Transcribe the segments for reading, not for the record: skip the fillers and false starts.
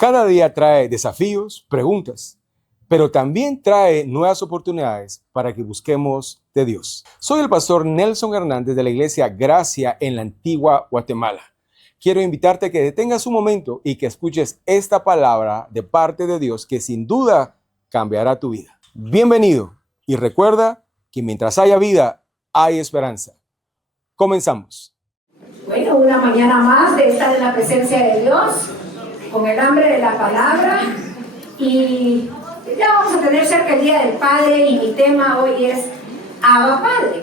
Cada día trae desafíos, preguntas, pero también trae nuevas oportunidades para que busquemos de Dios. Soy el pastor Nelson Hernández de la iglesia Gracia en la Antigua Guatemala. Quiero invitarte a que detengas un momento y que escuches esta palabra de parte de Dios que sin duda cambiará tu vida. Bienvenido y recuerda que mientras haya vida, hay esperanza. Comenzamos. Bueno, una mañana más de estar en la presencia de Dios, con el hambre de la palabra, y ya vamos a tener cerca el Día del Padre, y mi tema hoy es Abba Padre.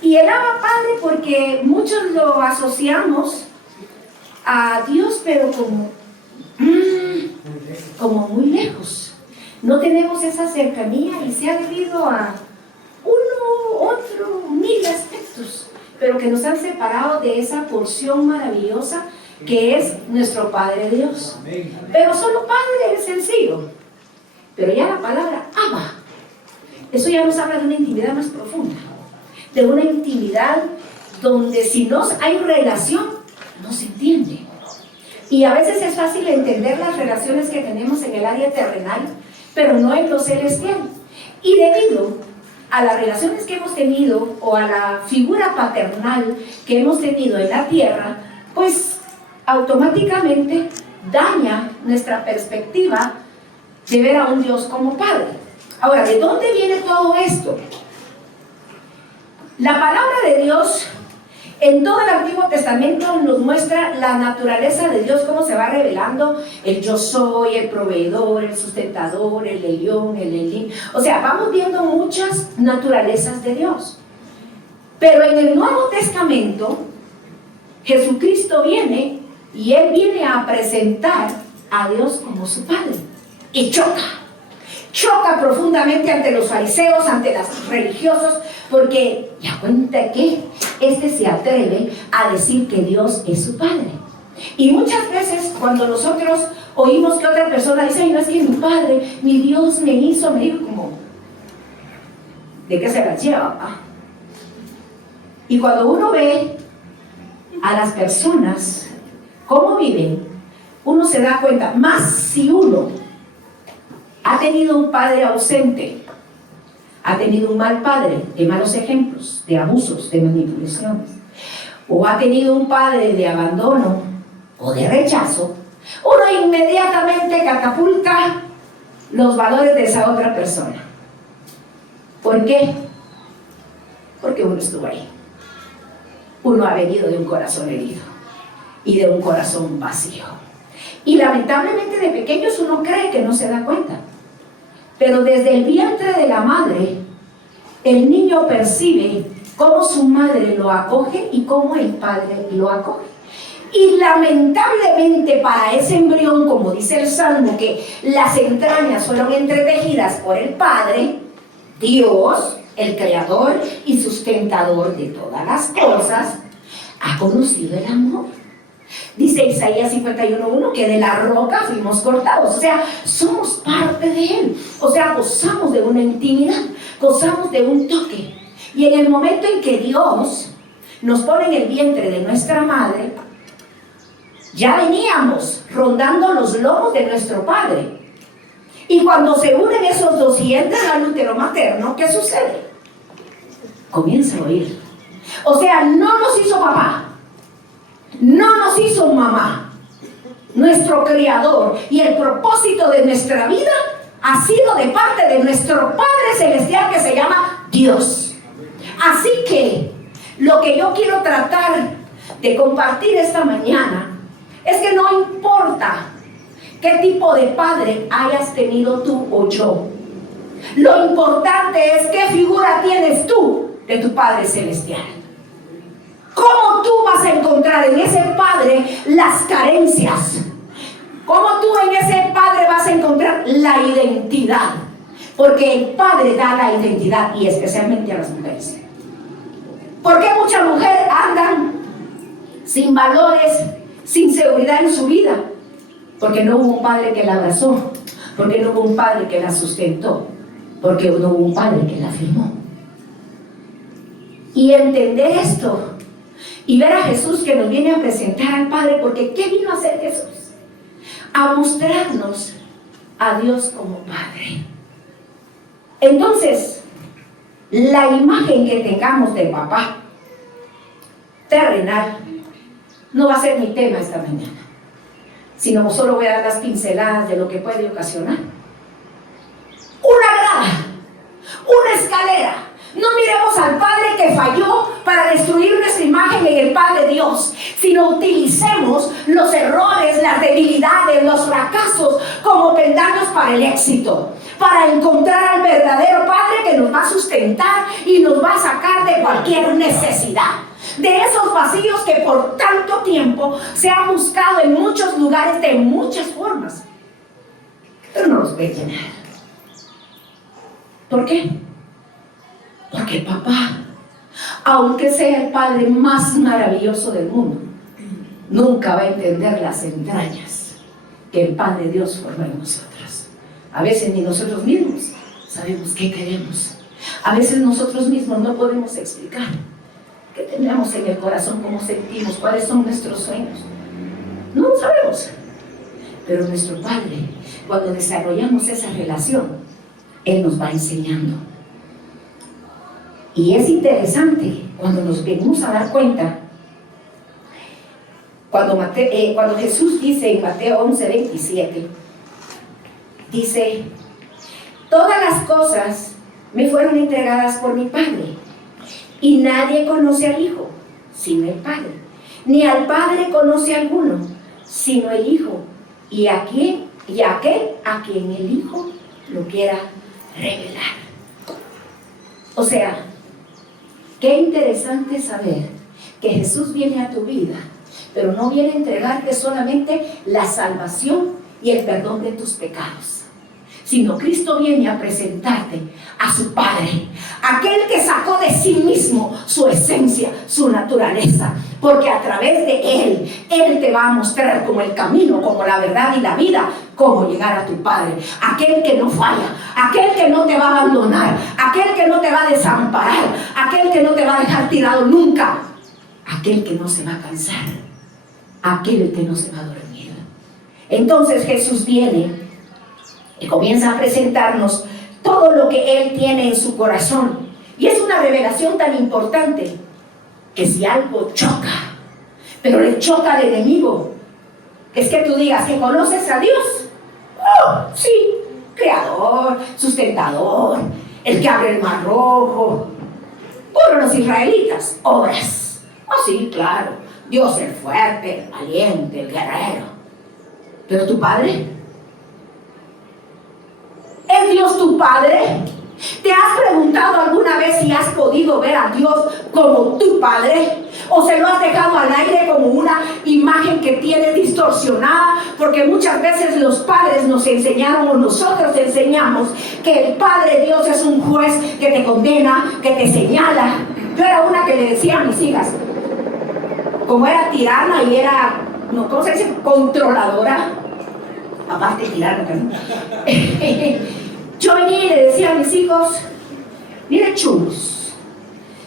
Y el Abba Padre porque muchos lo asociamos a Dios, pero como muy lejos. No tenemos esa cercanía y se ha debido a uno, otro, mil aspectos, pero que nos han separado de esa porción maravillosa que es nuestro Padre Dios. Pero solo Padre es sencillo. Pero ya la palabra Abba, eso ya nos habla de una intimidad más profunda, de una intimidad donde si no hay relación, no se entiende. Y a veces es fácil entender las relaciones que tenemos en el área terrenal, pero no en lo celestial. Y debido a las relaciones que hemos tenido o a la figura paternal que hemos tenido en la tierra, pues automáticamente daña nuestra perspectiva de ver a un Dios como Padre. Ahora, ¿de dónde viene todo esto? La palabra de Dios en todo el Antiguo Testamento nos muestra la naturaleza de Dios, cómo se va revelando el yo soy, el proveedor, el sustentador, el Elión, el Elín. O sea, vamos viendo muchas naturalezas de Dios. Pero en el Nuevo Testamento, Jesucristo viene y Él viene a presentar a Dios como su Padre. Y choca profundamente ante los fariseos, ante los religiosos, porque ya cuenta que se atreve a decir que Dios es su Padre. Y muchas veces cuando nosotros oímos que otra persona dice, ay, no es que mi Padre, mi Dios me hizo, me dijo como, ¿de qué se la lleva? Y cuando uno ve a las personas cómo viven, uno se da cuenta, más si uno ha tenido un padre ausente, ha tenido un mal padre, de malos ejemplos, de abusos, de manipulaciones, o ha tenido un padre de abandono o de rechazo, uno inmediatamente catapulta los valores de esa otra persona. ¿Por qué? Porque uno estuvo ahí. Uno ha venido de un corazón herido y de un corazón vacío. Y lamentablemente de pequeños uno cree que no se da cuenta. Pero desde el vientre de la madre, el niño percibe cómo su madre lo acoge y cómo el padre lo acoge. Y lamentablemente para ese embrión, como dice el Salmo, que las entrañas fueron entretejidas por el Padre, Dios, el Creador y sustentador de todas las cosas, ha conocido el amor. Dice Isaías 51:1 que de la roca fuimos cortados, o sea, somos parte de Él, o sea, gozamos de una intimidad, gozamos de un toque. Y en el momento en que Dios nos pone en el vientre de nuestra madre, ya veníamos rondando los lomos de nuestro Padre. Y cuando se unen esos dos y entran al útero materno, ¿qué sucede? Comienza a oír. O sea, no nos hizo papá, no nos hizo mamá, nuestro Creador, y el propósito de nuestra vida ha sido de parte de nuestro Padre Celestial que se llama Dios. Así que lo que yo quiero tratar de compartir esta mañana es que no importa qué tipo de padre hayas tenido tú o yo, lo importante es qué figura tienes tú de tu Padre Celestial. ¿Cómo tú vas a encontrar en ese Padre las carencias? ¿Cómo tú en ese Padre vas a encontrar la identidad? Porque el Padre da la identidad, y especialmente a las mujeres. ¿Por qué muchas mujeres andan sin valores, sin seguridad en su vida? Porque no hubo un Padre que la abrazó, porque no hubo un Padre que la sustentó, porque no hubo un Padre que la afirmó. Y entender esto y ver a Jesús que nos viene a presentar al Padre, porque ¿qué vino a hacer Jesús? a mostrarnos a Dios como Padre. Entonces, la imagen que tengamos de papá terrenal no va a ser mi tema esta mañana, sino solo voy a dar las pinceladas de lo que puede ocasionar. Una grada, una escalera. No miremos al Padre que falló para destruir nuestra imagen en el Padre Dios, sino utilicemos los errores, las debilidades, los fracasos como peldaños para el éxito, para encontrar al verdadero Padre que nos va a sustentar y nos va a sacar de cualquier necesidad, de esos vacíos que por tanto tiempo se han buscado en muchos lugares de muchas formas, pero no los puede llenar. ¿Por qué? Porque papá, aunque sea el Padre más maravilloso del mundo, nunca va a entender las entrañas que el Padre Dios forma en nosotros. A veces ni nosotros mismos sabemos qué queremos. A veces nosotros mismos no podemos explicar qué tenemos en el corazón, cómo sentimos, cuáles son nuestros sueños. No lo sabemos. Pero nuestro Padre, cuando desarrollamos esa relación, Él nos va enseñando. Y es interesante cuando nos venimos a dar cuenta, cuando Jesús dice en Mateo 11:27, dice: todas las cosas me fueron entregadas por mi Padre, y nadie conoce al Hijo sino el Padre, ni al Padre conoce alguno sino el Hijo, y aquel a quien el Hijo lo quiera revelar. O sea, qué interesante saber que Jesús viene a tu vida, pero no viene a entregarte solamente la salvación y el perdón de tus pecados, sino Cristo viene a presentarte a su Padre, aquel que sacó de sí mismo su esencia, su naturaleza, porque a través de Él te va a mostrar como el camino, como la verdad y la vida, cómo llegar a tu Padre, aquel que no falla, aquel que no te va a abandonar, aquel que no te va a desamparar, aquel que no te va a dejar tirado nunca, aquel que no se va a cansar, aquel que no se va a dormir. Entonces Jesús viene y comienza a presentarnos todo lo que Él tiene en su corazón, y es una revelación tan importante que si algo choca, pero le choca al enemigo, es que tú digas que conoces a Dios. Oh, sí, creador, sustentador, el que abre el mar rojo. Por los israelitas, obras. Oh, sí, claro, Dios el fuerte, el valiente, el guerrero. Pero tu Padre, ¿es Dios tu Padre? ¿Te has preguntado alguna vez si has podido ver a Dios como tu Padre? ¿O se lo has dejado al aire como una imagen que tienes distorsionada? Porque muchas veces los padres nos enseñaron, o nosotros enseñamos, que el Padre Dios es un juez que te condena, que te señala. Yo era una que le decía a mis hijas, como era tirana y era, no, ¿cómo se dice? Controladora. Aparte de tirana también. Yo venía y le decía a mis hijos, miren chulos,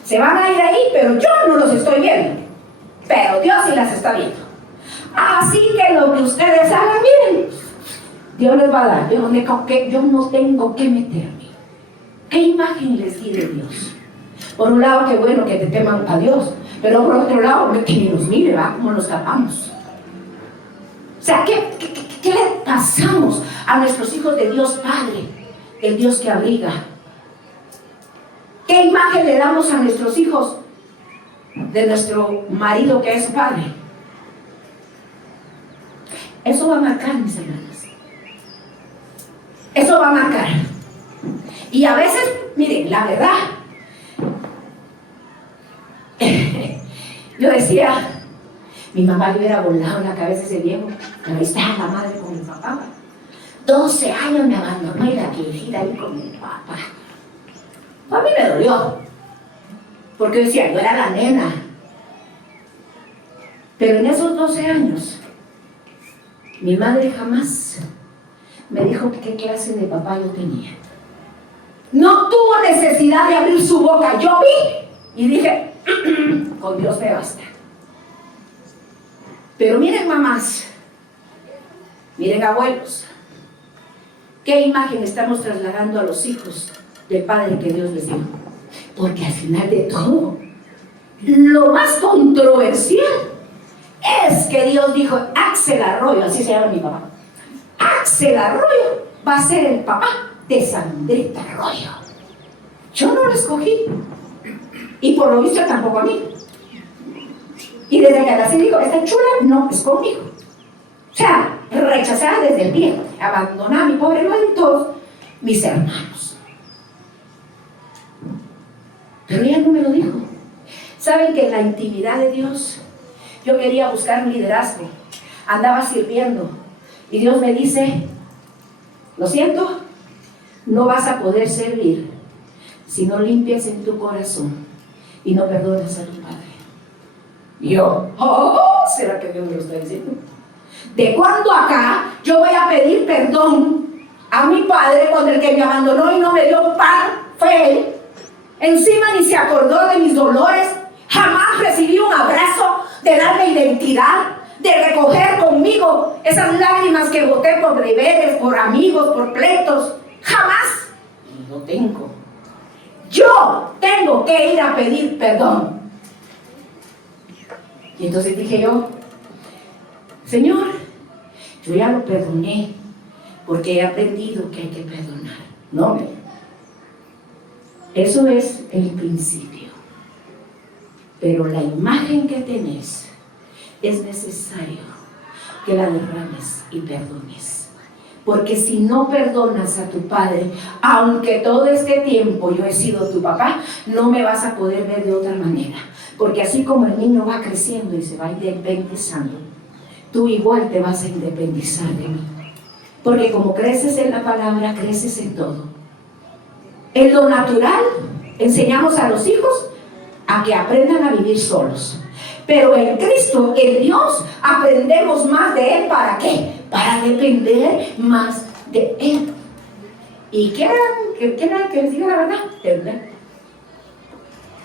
se van a ir ahí, pero yo no los estoy viendo, pero Dios sí las está viendo. Así que lo que ustedes hagan, miren, Dios les va a dar. Yo no tengo que meterme. ¿Qué imagen les di de Dios? Por un lado, qué bueno que te teman a Dios, pero por otro lado, que ni nos mire, ¿va? Cómo nos tapamos. O sea, ¿qué le pasamos a nuestros hijos de Dios Padre? El Dios que abriga. ¿Qué imagen le damos a nuestros hijos de nuestro marido que es Padre? Eso va a marcar, mis hermanos. Eso va a marcar. Y a veces, miren, la verdad, yo decía, mi mamá le hubiera volado la cabeza a ese viejo, pero ahí está la madre con mi papá. 12 años me abandonó y la viejita ahí con mi papá. A mí me dolió, porque decía, yo era la nena. Pero en esos 12 años, mi madre jamás me dijo qué clase de papá yo tenía. No tuvo necesidad de abrir su boca. Yo vi y dije, con Dios me basta. Pero miren, mamás, Miren, abuelos, ¿qué imagen estamos trasladando a los hijos del Padre que Dios les dio? Porque al final de todo, lo más controversial es que Dios dijo: Axel Arroyo, así se llama mi papá, Axel Arroyo va a ser el papá de Sandrita Arroyo. Yo no lo escogí, y por lo visto tampoco a mí. Y desde que nací dijo: esta chula no es conmigo. O sea, rechazada desde el viejo, abandonada a mi pobre madre y todos mis hermanos. Pero ella no me lo dijo. ¿Saben que en la intimidad de Dios yo quería buscar un liderazgo? Andaba sirviendo y Dios me dice: lo siento, no vas a poder servir si no limpias en tu corazón y no perdonas a tu padre. Y yo, ¿será que Dios me lo está diciendo? ¿De cuándo acá yo voy a pedir perdón a mi padre cuando el que me abandonó y no me dio pan fue él? Encima ni se acordó de mis dolores, jamás recibí un abrazo de darme identidad, de recoger conmigo esas lágrimas que boté por deberes, por amigos, por pleitos, jamás. Y no tengo. Yo tengo que ir a pedir perdón. Y entonces dije yo: Señor, yo ya lo perdoné porque he aprendido que hay que perdonar. No, eso es el principio. Pero la imagen que tenés es necesario que la derrames y perdones. Porque si no perdonas a tu padre, aunque todo este tiempo yo he sido tu papá, no me vas a poder ver de otra manera. Porque así como el niño va creciendo y se va independizando, tú igual te vas a independizar de mí. Porque como creces en la palabra, creces en todo. En lo natural, enseñamos a los hijos a que aprendan a vivir solos. Pero en Cristo, en Dios, aprendemos más de Él. ¿Para qué? Para depender más de Él. ¿Y quieren que les diga la verdad?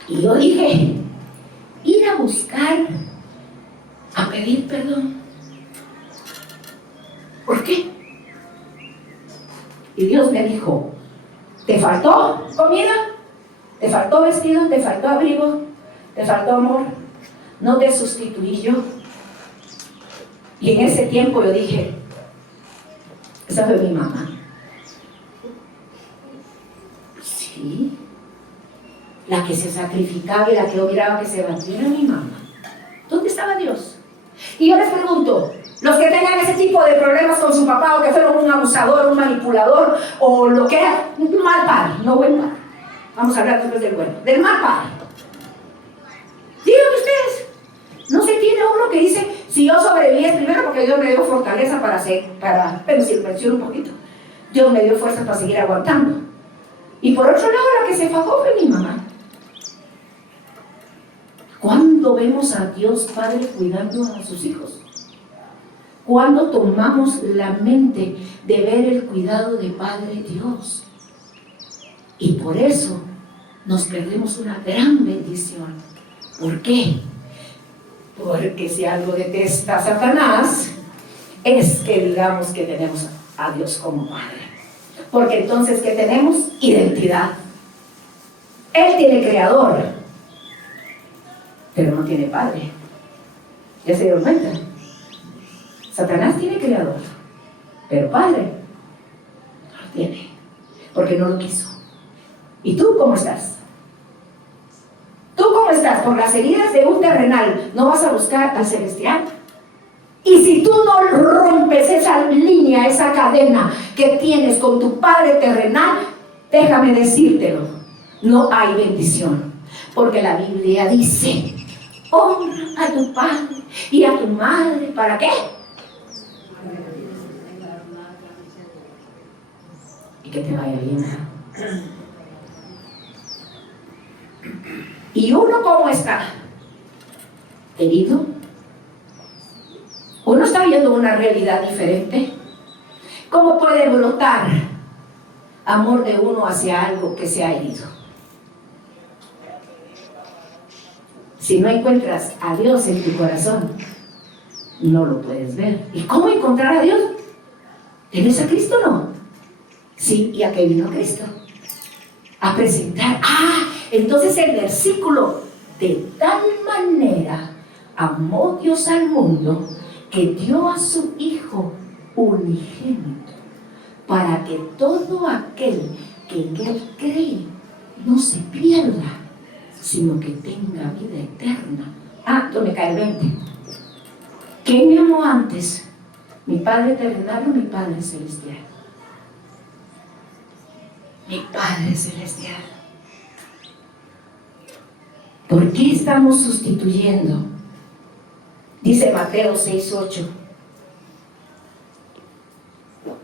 Y yo dije: ir a buscar, a pedir perdón. ¿Por qué? Y Dios me dijo: ¿te faltó comida? ¿Te faltó vestido? ¿Te faltó abrigo? ¿Te faltó amor? No te sustituí yo. Y en ese tiempo yo dije: esa fue mi mamá. Sí, la que se sacrificaba y la que yo miraba que se batía era mi mamá. ¿Dónde estaba Dios? Y yo les pregunto, los que tengan ese tipo de problemas con su papá, o que fueron un abusador, un manipulador, o lo que era, un mal padre, no buen padre. Vamos a hablar después del bueno, del mal padre. Díganme ustedes, no se tiene uno que dice: si yo sobreviví es primero porque Dios me dio fortaleza pero si lo menciono un poquito, Dios me dio fuerza para seguir aguantando. Y por otro lado, la que se fajó fue mi mamá. ¿Cuándo vemos a Dios Padre cuidando a sus hijos? ¿Cuándo tomamos la mente de ver el cuidado de Padre Dios? Y por eso nos perdemos una gran bendición. ¿Por qué? Porque si algo detesta a Satanás, es que digamos que tenemos a Dios como Padre. Porque entonces, ¿qué tenemos? Identidad. Él tiene creador, pero no tiene padre. ¿Ya se dieron cuenta? Satanás tiene creador, pero padre no lo tiene, porque no lo quiso. ¿Y tú cómo estás? ¿Tú cómo estás? Por las heridas de un terrenal, ¿no vas a buscar al celestial? Y si tú no rompes esa línea, esa cadena que tienes con tu padre terrenal, déjame decírtelo, no hay bendición. Porque la Biblia dice: honra a tu padre y a tu madre. ¿Para qué? Y que te vaya bien. ¿Y uno cómo está? Herido. Uno está viendo una realidad diferente. ¿Cómo puede brotar amor de uno hacia algo que se ha herido? Si no encuentras a Dios en tu corazón, no lo puedes ver. ¿Y cómo encontrar a Dios? ¿Tienes a Cristo o no? Sí, ¿y a qué vino Cristo? A presentar. Entonces el versículo, de tal manera amó Dios al mundo que dio a su Hijo unigénito, para que todo aquel que en Él cree no se pierda, sino que tenga vida eterna. ¿Dónde cae el 20? ¿Quién me amó antes? ¿Mi Padre terrenal o mi Padre celestial? Mi Padre celestial. ¿Por qué estamos sustituyendo? Dice Mateo 6:8.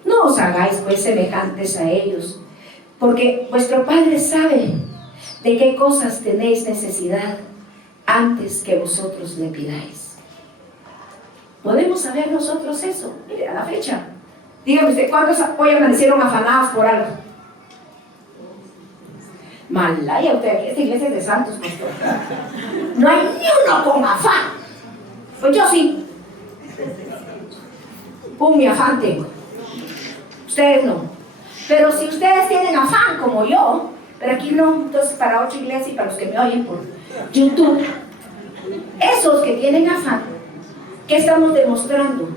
No os hagáis pues semejantes a ellos, porque vuestro Padre sabe de qué cosas tenéis necesidad antes que vosotros le pidáis. ¿Podemos saber nosotros eso? Mire, a la fecha. Dígame usted, ¿cuántos hoy amanecieron afanados por algo? Malaya, usted, aquí esta iglesia es de santos, pastor. No hay ni uno con afán. Pues yo sí. Mi afán tengo. Ustedes no. Pero si ustedes tienen afán como yo, pero aquí no, entonces para 8 iglesias y para los que me oyen por YouTube, esos que tienen afán, ¿qué estamos demostrando?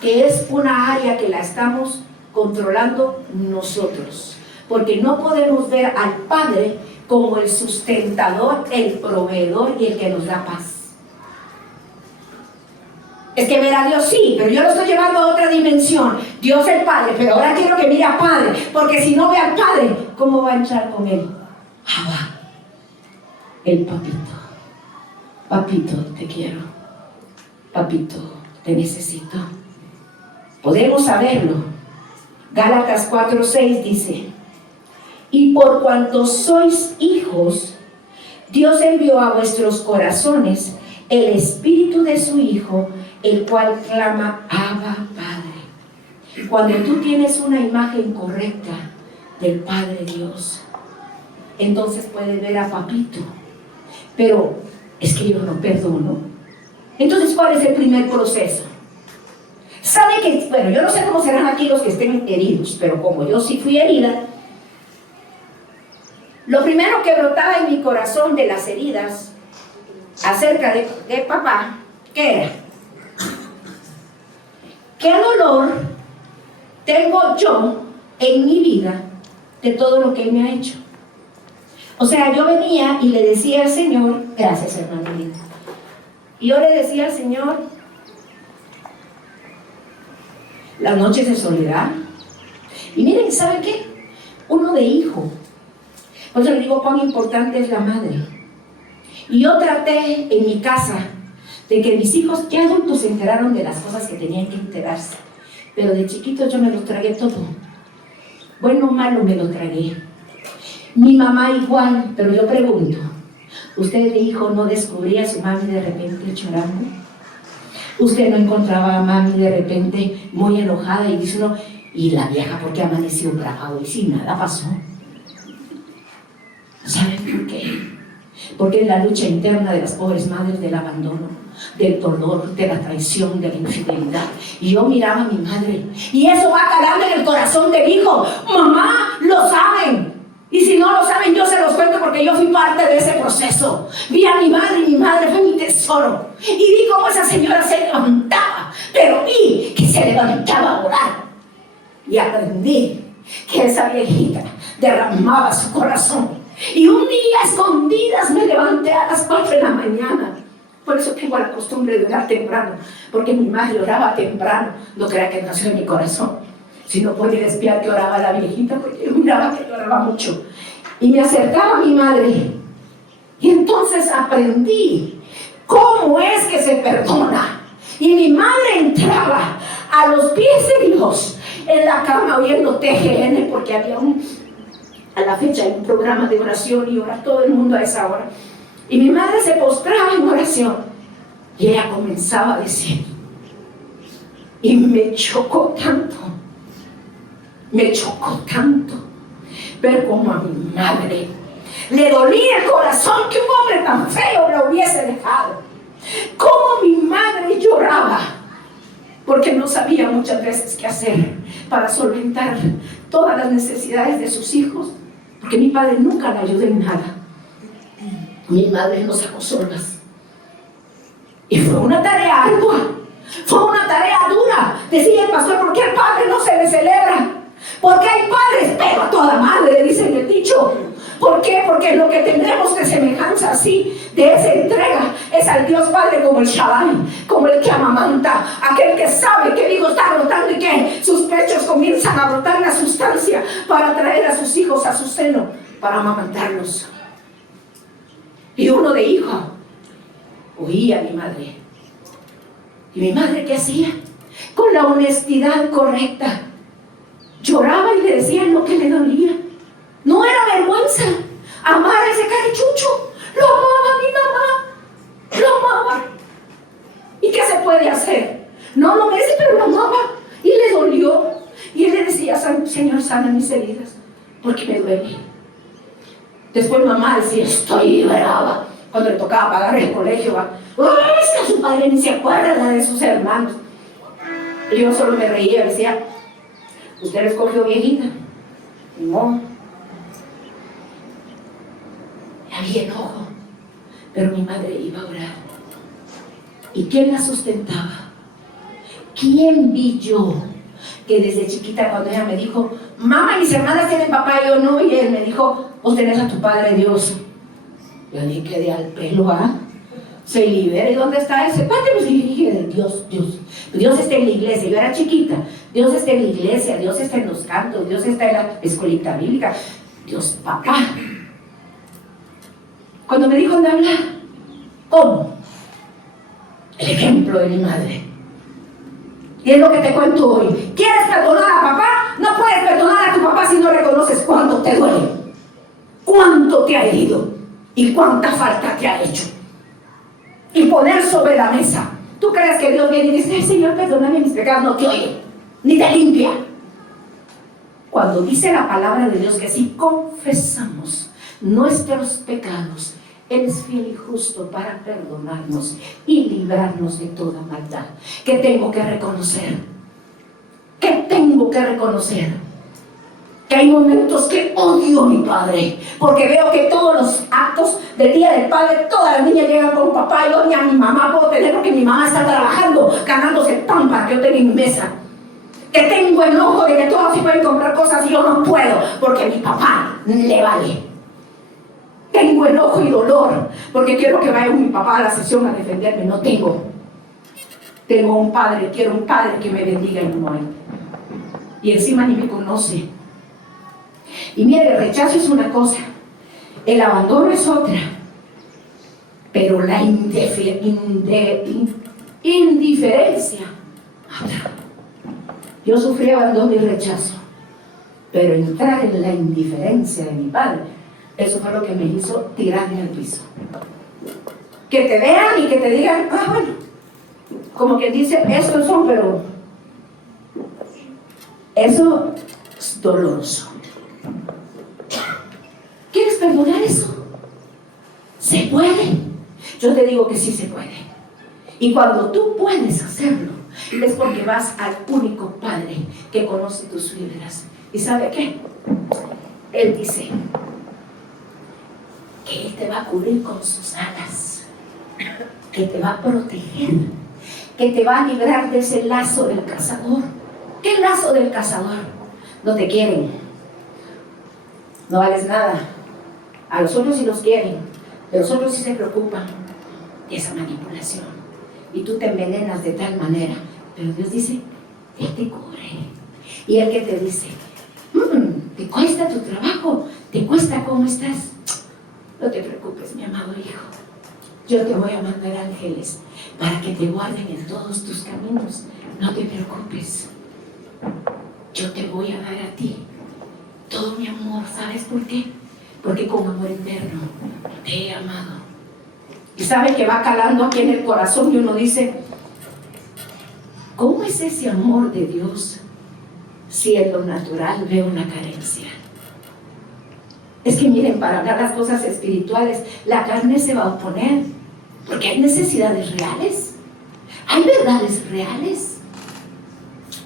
Que es una área que la estamos controlando nosotros. Porque no podemos ver al Padre como el sustentador, el proveedor y el que nos da paz. Es que ver a Dios sí, pero yo lo estoy llevando a otra dimensión. Dios es el Padre, pero ahora quiero que mire al Padre, porque si no ve al Padre, ¿cómo va a entrar con él? El papito. Papito, te quiero. Papito, te necesito. Podemos saberlo. Gálatas 4:6 dice: y por cuanto sois hijos, Dios envió a vuestros corazones el Espíritu de su Hijo, el cual clama, Abba, Padre. Cuando tú tienes una imagen correcta del Padre Dios, entonces puedes ver a papito. Pero es que yo no perdono. Entonces, ¿cuál es el primer proceso? ¿Sabe que, bueno, yo no sé cómo serán aquí los que estén heridos, pero como yo sí fui herida, lo primero que brotaba en mi corazón de las heridas acerca de papá, ¿qué era? ¿Qué dolor tengo yo en mi vida de todo lo que él me ha hecho? O sea, yo venía y le decía al Señor, gracias hermano lindo, y yo le decía al Señor, las noches de soledad, y miren, ¿saben qué? Uno de hijo. Por eso le digo cuán importante es la madre. Y yo traté en mi casa de que mis hijos, ya adultos, se enteraron de las cosas que tenían que enterarse. Pero de chiquitos yo me los tragué todo. Bueno o malo me lo tragué. Mi mamá igual, pero yo pregunto, ¿usted de hijo no descubría a su mami de repente llorando? ¿Usted no encontraba a mami de repente muy enojada y dice uno, y la vieja por qué amaneció brava hoy si nada pasó? ¿Saben por qué? Porque es la lucha interna de las pobres madres del abandono, del dolor, de la traición, de la infidelidad. Y yo miraba a mi madre, y eso va calando en el corazón del hijo. Mamá, lo saben. Y si no lo saben, yo se los cuento porque yo fui parte de ese proceso. Vi a mi madre y mi madre fue mi tesoro. Y vi cómo esa señora se levantaba, pero vi que se levantaba a orar. Y aprendí que esa viejita derramaba su corazón. Y un día a escondidas me levanté a las 4 de la mañana. Por eso tengo la costumbre de orar temprano, porque mi madre oraba temprano. No crea que nació en mi corazón. Si no puede espiar que oraba la viejita, porque yo miraba que oraba mucho. Y me acercaba a mi madre. Y entonces aprendí cómo es que se perdona. Y mi madre entraba a los pies de Dios en la cama oyendo TGN, porque había a la fecha hay un programa de oración y ora todo el mundo a esa hora. Y mi madre se postraba en oración y ella comenzaba a decir, y me chocó tanto ver como a mi madre le dolía el corazón que un hombre tan feo la hubiese dejado. Como mi madre lloraba porque no sabía muchas veces qué hacer para solventar todas las necesidades de sus hijos, porque mi padre nunca le ayudó en nada. Mi madre nos sacó solas. Y fue una tarea ardua, fue una tarea dura. Decía el pastor, ¿por qué al padre no se le celebra? Porque hay padres, pero a toda madre, dice el dicho. ¿Por qué? Porque lo que tenemos de semejanza así, de esa entrega, es al Dios Padre como el Shaddai, como el que amamanta, aquel que sabe que el hijo está brotando y que sus pechos comienzan a brotar la sustancia para traer a sus hijos a su seno, para amamantarlos. Y uno de hijo oía a mi madre. ¿Y mi madre qué hacía? Con la honestidad correcta, lloraba y le decía lo que le dolía. No era vergüenza amar a ese carichucho. Lo amaba mi mamá, lo amaba. ¿Y qué se puede hacer? No lo merece, pero lo amaba. Y le dolió. Y él le decía, Señor, sana mis heridas, porque me duele. Después mamá decía, estoy brava. Cuando le tocaba pagar el colegio, es que su padre ni se acuerda de sus hermanos. Y yo solo me reía, decía, usted la escogió viejita. No. Había enojo, pero mi madre iba a orar. ¿Y quién la sustentaba? ¿Quién vi yo? Que desde chiquita, cuando ella me dijo, mamá, mis hermanas tienen papá, yo no, y él me dijo, vos tenés a tu Padre Dios. Yo dije, quedé al pelo, se libera. ¿Y dónde está ese? Cuénteme, dije, Dios está en la iglesia. Yo era chiquita. Dios está en la iglesia, Dios está en los cantos, Dios está en la escuelita bíblica. Dios, papá. Cuando me dijo de hablar, ¿cómo? El ejemplo de mi madre. Y es lo que te cuento hoy. ¿Quieres perdonar a papá? No puedes perdonar a tu papá si no reconoces cuánto te duele, cuánto te ha herido y cuánta falta te ha hecho. Y poner sobre la mesa. ¿Tú crees que Dios viene y dice, ay, Señor, perdóname mis pecados? No te oye, ni te limpia. Cuando dice la palabra de Dios que si confesamos nuestros pecados, Él es fiel y justo para perdonarnos y librarnos de toda maldad. ¿Qué tengo que reconocer? ¿Qué tengo que reconocer? Que hay momentos que odio a mi padre, porque veo que todos los actos del Día del Padre, todas las niñas llegan con papá, y yo ni a mi mamá puedo tener porque mi mamá está trabajando, ganándose pan para que yo tenga en mi mesa. Que tengo enojo de que todos sí pueden comprar cosas y yo no puedo, porque a mi papá le vale. Tengo enojo y dolor, porque quiero que vaya mi papá a la sesión a defenderme. No tengo. Tengo un padre, quiero un padre que me bendiga y no muera. Y encima ni me conoce. Y mire, el rechazo es una cosa, el abandono es otra, pero la indiferencia, otra. Yo sufrí abandono y rechazo, pero entrar en la indiferencia de mi padre, eso fue lo que me hizo tirarme al piso. Que te vean y que te digan, bueno, como quien dice, estos son, pero eso es doloroso. ¿Quieres perdonar eso? ¿Se puede? Yo te digo que sí se puede. Y cuando tú puedes hacerlo, es porque vas al único Padre que conoce tus fibras. ¿Y sabe qué? Él dice que Él te va a cubrir con sus alas, que te va a proteger, que te va a librar de ese lazo del cazador. ¿Qué lazo del cazador? No te quieren, no vales nada. A los otros sí los quieren, de los otros sí se preocupan. Esa manipulación. Y tú te envenenas de tal manera. Pero Dios dice, Él te cubre. Y Él que te dice, te cuesta tu trabajo, te cuesta cómo estás. No te preocupes, mi amado hijo. Yo te voy a mandar ángeles para que te guarden en todos tus caminos. No te preocupes. Yo te voy a dar a ti todo mi amor. ¿Sabes por qué? Porque con amor eterno te he amado. Y sabe que va calando aquí en el corazón y uno dice, ¿cómo es ese amor de Dios si en lo natural veo una carencia? Es que miren, para hablar las cosas espirituales, la carne se va a oponer, porque hay necesidades reales, hay verdades reales.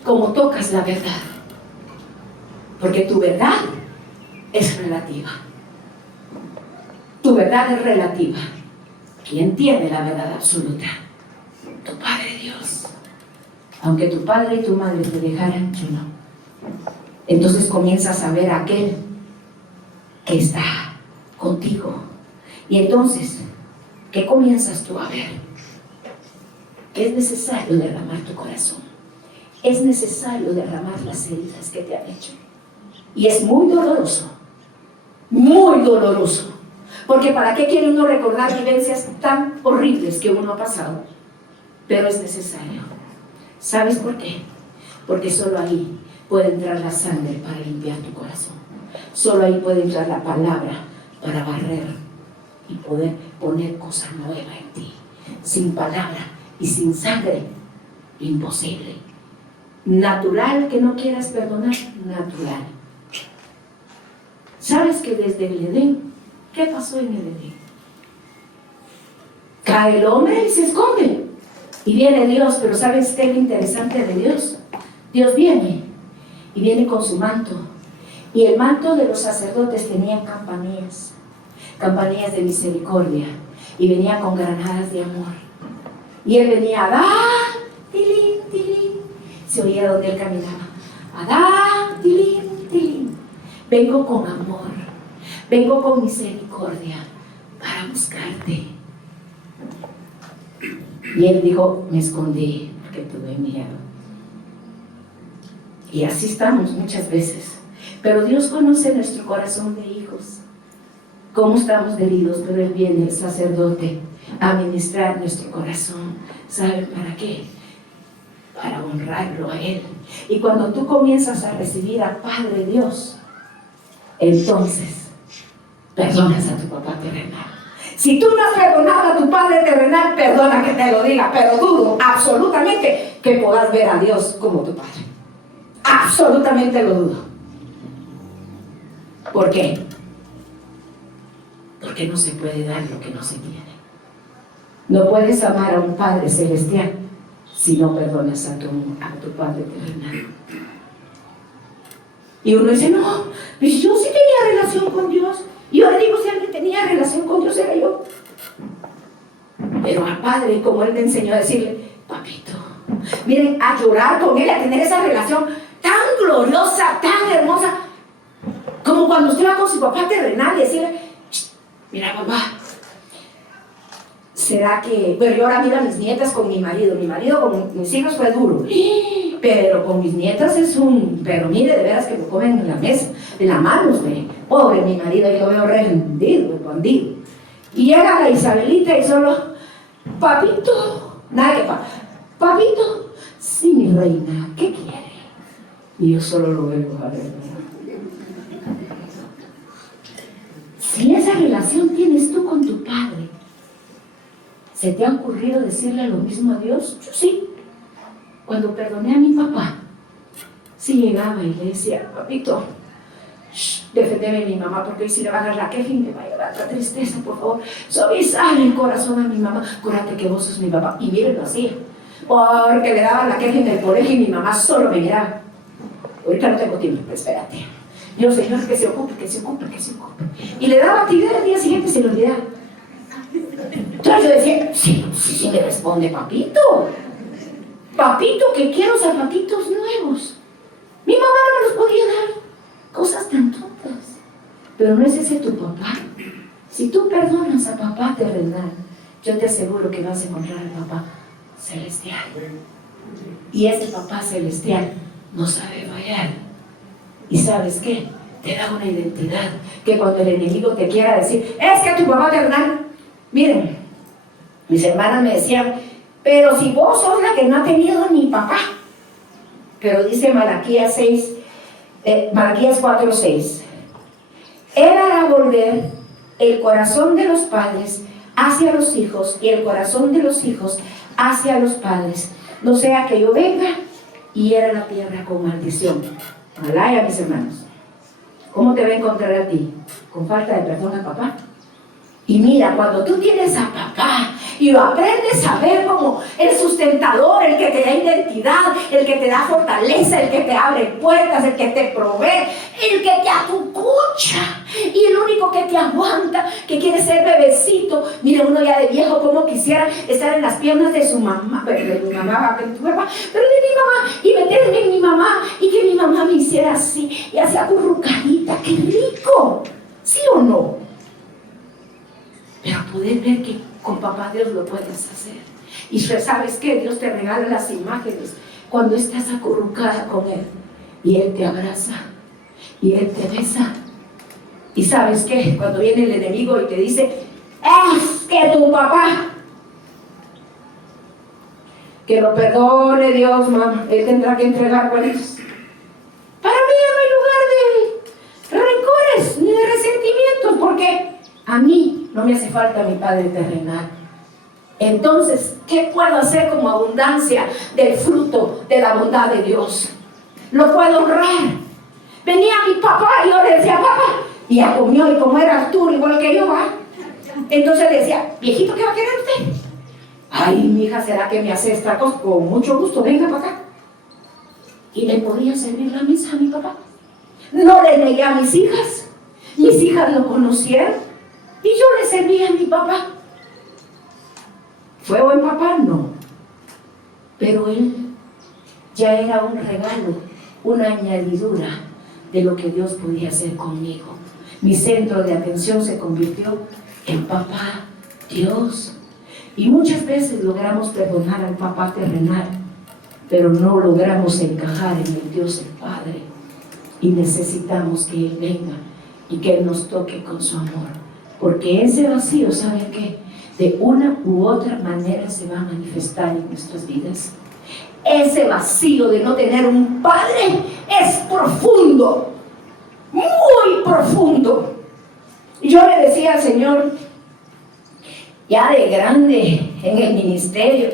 como tocas la verdad. Porque tu verdad es relativa. Tu verdad es relativa. ¿Quién tiene la verdad absoluta? Tu Padre Dios. Aunque tu padre y tu madre te dejaran, yo no. Entonces comienzas a ver a aquel que está contigo. Y entonces, ¿qué comienzas tú a ver? Es necesario derramar tu corazón. Es necesario derramar las heridas que te han hecho. Y es muy doloroso. Muy doloroso. Porque ¿para qué quiere uno recordar vivencias tan horribles que uno ha pasado? Pero es necesario. ¿Sabes por qué? Porque solo ahí puede entrar la sangre para limpiar tu corazón. Solo ahí puede entrar la palabra para barrer y poder poner cosa nueva en ti. Sin palabra y sin sangre, imposible. Natural que no quieras perdonar, natural. ¿Sabes que desde el Edén, qué pasó en el Edén? Cae el hombre y se esconde. Y viene Dios, pero ¿sabes qué es lo interesante de Dios? Dios viene y viene con su manto. Y el manto de los sacerdotes tenía campanillas de misericordia. Y venía con granadas de amor. Y él venía, Adán, tilín, tilín. Se oía donde él caminaba. Adán, tilín, tilín. Vengo con amor, vengo con misericordia para buscarte. Y él dijo, me escondí porque tuve miedo. Y así estamos muchas veces. Pero Dios conoce nuestro corazón de hijos. Cómo estamos heridos, pero Él viene, el sacerdote, a ministrar nuestro corazón. ¿Saben para qué? Para honrarlo a Él. Y cuando tú comienzas a recibir al Padre Dios, entonces perdonas a tu papá terrenal. Si tú no has perdonado a tu padre terrenal, perdona que te lo diga, pero dudo absolutamente que puedas ver a Dios como tu padre. Absolutamente lo dudo. ¿Por qué? Porque no se puede dar lo que no se tiene. No puedes amar a un Padre celestial si no perdonas a tu Padre terrenal. Y uno dice, no, pues yo sí tenía relación con Dios. Y yo le digo, si alguien tenía relación con Dios, era yo. Pero al Padre, como Él me enseñó a decirle, papito, miren, a llorar con Él, a tener esa relación tan gloriosa, tan hermosa, como cuando usted va con su papá terrenal y decirle, mira papá, ¿será que...? Bueno, yo ahora miro a mis nietas con mi marido con mis hijos fue duro, pero con mis nietas es un... Pero mire, de veras que me comen en la mesa, en la mano usted. Pobre mi marido, yo lo veo rendido, bandido. Y llega la Isabelita y solo, papito, nada que papito, sí mi reina, ¿qué quiere? Y yo solo lo veo a ver. Si esa relación tienes tú con tu padre, ¿se te ha ocurrido decirle lo mismo a Dios? Yo sí. Cuando perdoné a mi papá, sí llegaba y le decía, papito, defendeme a mi mamá, porque hoy si le va a dar la queja y me va a llevar la tristeza, por favor. Suavizar el corazón a mi mamá, acuérdate que vos sos mi papá. Y miren, lo hacía, porque le daban la queja en el colegio y mi mamá solo me miraba. Ahorita no tengo tiempo, espérate. Yo, Señor, que se ocupe. Y le daba actividad, al día siguiente se le olvidaba. Entonces yo decía, sí me responde, papito, que quiero zapatitos nuevos. Mi mamá no me los podía dar. Cosas tan tontas. Pero no es ese tu papá. Si tú perdonas a papá terrenal, yo te aseguro que vas a encontrar al papá celestial. Y ese papá celestial no sabe fallar. ¿Y sabes qué? Te da una identidad que cuando el enemigo te quiera decir, es que tu papá terrenal... Miren, mis hermanas me decían, pero si vos sos la que no ha tenido ni papá. Pero dice Malaquías 4:6, Él hará volver el corazón de los padres hacia los hijos y el corazón de los hijos hacia los padres, no sea que yo venga y hiera la tierra con maldición. Alaya, mis hermanos. ¿Cómo te va a encontrar a ti? ¿Con falta de perdón a papá? Y mira, cuando tú tienes a papá Y aprendes a ver como el sustentador, el que te da identidad, el que te da fortaleza, el que te abre puertas, el que te provee, el que te acucucha y el único que te aguanta, que quiere ser bebecito. Mire, uno ya de viejo como quisiera estar en las piernas de su mamá, pero de mi mamá, de mi mamá, y meterme en mi mamá y que mi mamá me hiciera así y así acurrucadita. ¡Qué rico! ¿Sí o no? Pero poder ver que con papá Dios lo puedes hacer. Y ¿sabes qué? Dios te regala las imágenes cuando estás acurrucada con Él y Él te abraza y Él te besa. Y ¿sabes qué? Cuando viene el enemigo y te dice, es que tu papá, que lo perdone Dios, mamá, Él tendrá que entregar cuentas. Para mí no hay lugar de rencores ni de resentimientos, porque a mí no me hace falta mi Padre terrenal. Entonces, ¿qué puedo hacer como abundancia del fruto de la bondad de Dios? Lo puedo honrar. Venía mi papá y yo le decía, papá, y ya comió, y como era Arturo igual que yo, ¿va? Entonces le decía, viejito, ¿qué va a querer usted? Ay, mi hija, ¿será que me hace esta cosa? Con mucho gusto, venga para acá. Y le podía servir la misa a mi papá. No le negué a mis hijas lo conocieron y yo le servía a mi papá. ¿Fue buen papá? No. Pero él ya era un regalo, una añadidura de lo que Dios podía hacer conmigo. Mi centro de atención se convirtió en papá Dios. Y muchas veces logramos perdonar al papá terrenal, pero no logramos encajar en el Dios el Padre. Y necesitamos que Él venga y que Él nos toque con su amor. Porque ese vacío, ¿saben qué? De una u otra manera se va a manifestar en nuestras vidas. Ese vacío de no tener un Padre es profundo, muy profundo. Y yo le decía al Señor, ya de grande en el ministerio,